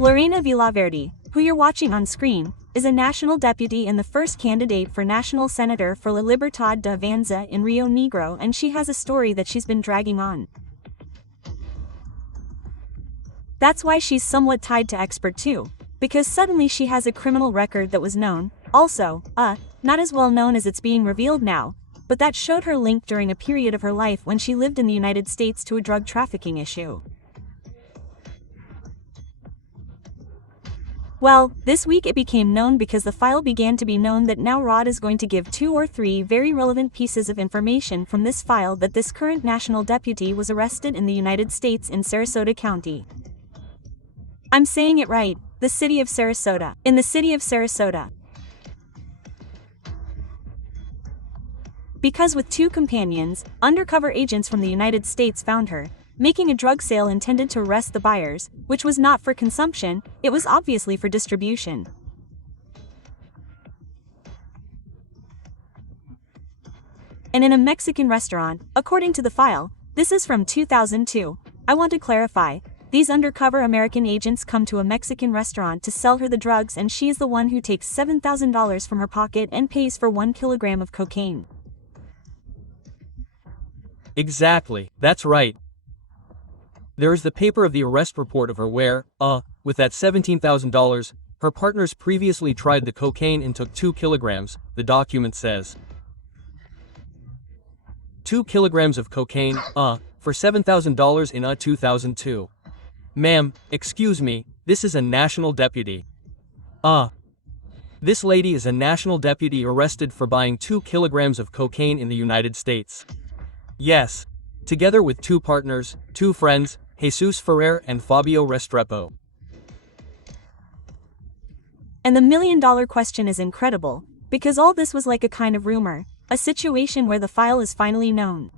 Lorena Villaverde, who you're watching on screen, is a national deputy and the first candidate for national senator for La Libertad Avanza in Rio Negro, and she has a story that she's been dragging on. That's why she's somewhat tied to expert too, because suddenly she has a criminal record that was known, also, not as well known as it's being revealed now, but that showed her link during a period of her life when she lived in the United States to a drug trafficking issue. Well, this week it became known because the file began to be known that now Rod is going to give 2 or 3 very relevant pieces of information from this file that this current national deputy was arrested in the United States in Sarasota County. I'm saying it right, the city of Sarasota. In the city of Sarasota. Because with 2 companions, undercover agents from the United States found her, making a drug sale intended to arrest the buyers, which was not for consumption, it was obviously for distribution. And in a Mexican restaurant, according to the file, this is from 2002. I want to clarify, these undercover American agents come to a Mexican restaurant to sell her the drugs, and she is the one who takes $7,000 from her pocket and pays for 1 kilogram of cocaine. Exactly, that's right. There is the paper of the arrest report of her where, with that $17,000, her partners previously tried the cocaine and took 2 kilograms, the document says. 2 kilograms of cocaine, for $7,000 in 2002. Ma'am, excuse me, this is a national deputy. This lady is a national deputy arrested for buying 2 kilograms of cocaine in the United States. Yes. Together with 2 partners, 2 friends, Jesus Ferrer and Fabio Restrepo. And the million-dollar question is incredible, because all this was like a kind of rumor, a situation where the file is finally known.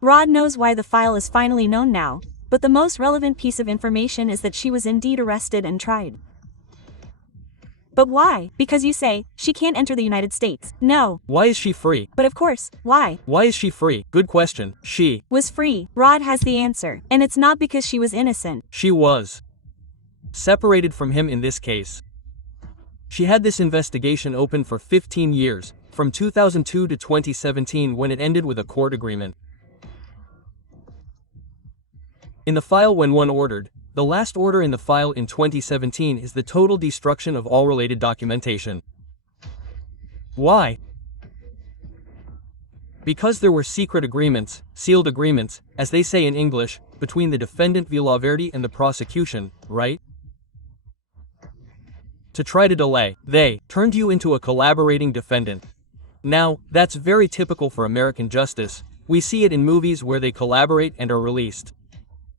Rod knows why the file is finally known now, but the most relevant piece of information is that she was indeed arrested and tried. But why? Because you say, she can't enter the United States. No. Why is she free? But of course, why? Why is she free? Good question. She was free. Rod has the answer. And it's not because she was innocent. She was separated from him in this case. She had this investigation open for 15 years, from 2002 to 2017 when it ended with a court agreement. In the file when one ordered, the last order in the file in 2017 is the total destruction of all related documentation. Why? Because there were secret agreements, sealed agreements, as they say in English, between the defendant Villaverde and the prosecution, right? To try to delay, they turned you into a collaborating defendant. Now, that's very typical for American justice. We see it in movies where they collaborate and are released.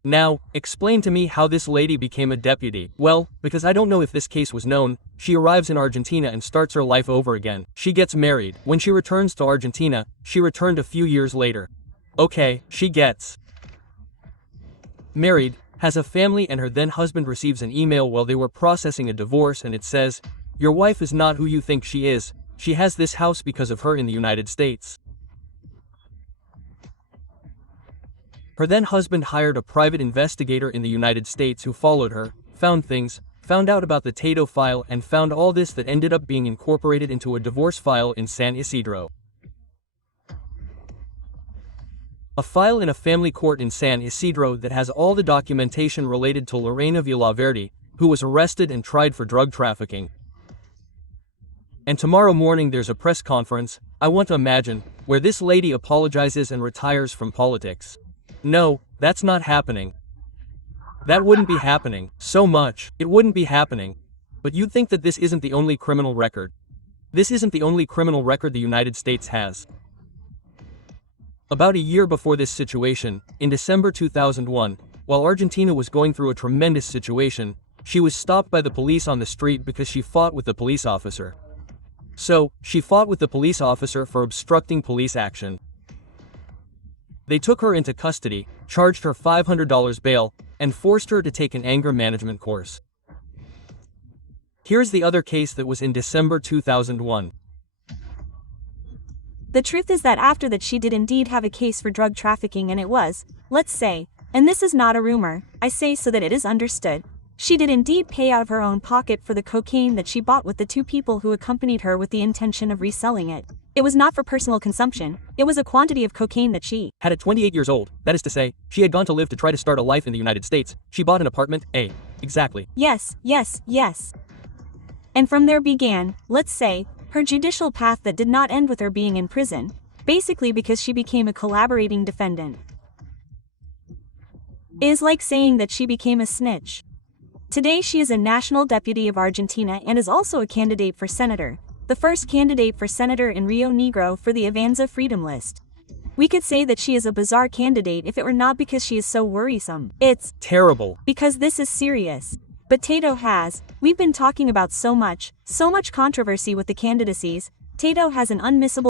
Now, explain to me how this lady became a deputy. Well, because I don't know if this case was known, she arrives in Argentina and starts her life over again. She gets married. When she returns to Argentina, she returned a few years later. Okay, she gets married, has a family, and her then husband receives an email while they were processing a divorce, and it says, "Your wife is not who you think she is. She has this house because of her in the United States." Her then husband hired a private investigator in the United States who followed her, found things, found out about the Tato file, and found all this that ended up being incorporated into a divorce file in San Isidro. A file in a family court in San Isidro that has all the documentation related to Lorena Villaverde, who was arrested and tried for drug trafficking. And tomorrow morning there's a press conference, I want to imagine, where this lady apologizes and retires from politics. No, that's not happening. That wouldn't be happening. So much. It wouldn't be happening. But you'd think that this isn't the only criminal record. This isn't the only criminal record the United States has. About a year before this situation, in December 2001, while Argentina was going through a tremendous situation, she was stopped by the police on the street because she fought with the police officer. So, she fought with the police officer for obstructing police action. They took her into custody, charged her $500 bail, and forced her to take an anger management course. Here's the other case that was in December 2001. The truth is that after that she did indeed have a case for drug trafficking, and it was, let's say, And this is not a rumor, I say so that it is understood. She did indeed pay out of her own pocket for the cocaine that she bought with the two people who accompanied her with the intention of reselling it. It was not for personal consumption, it was a quantity of cocaine that she had at 28 years old, that is to say, she had gone to live to try to start a life in the United States. She bought an apartment, exactly. Yes. And from there began, let's say, her judicial path that did not end with her being in prison, basically because she became a collaborating defendant. It is like saying that she became a snitch. Today she is a national deputy of Argentina and is also a candidate for senator, the first candidate for senator in Rio Negro for the Avanza Freedom List. We could say that she is a bizarre candidate if it were not because she is so worrisome. It's terrible. Because this is serious. But Tato we've been talking about so much controversy with the candidacies. Tato has an unmissable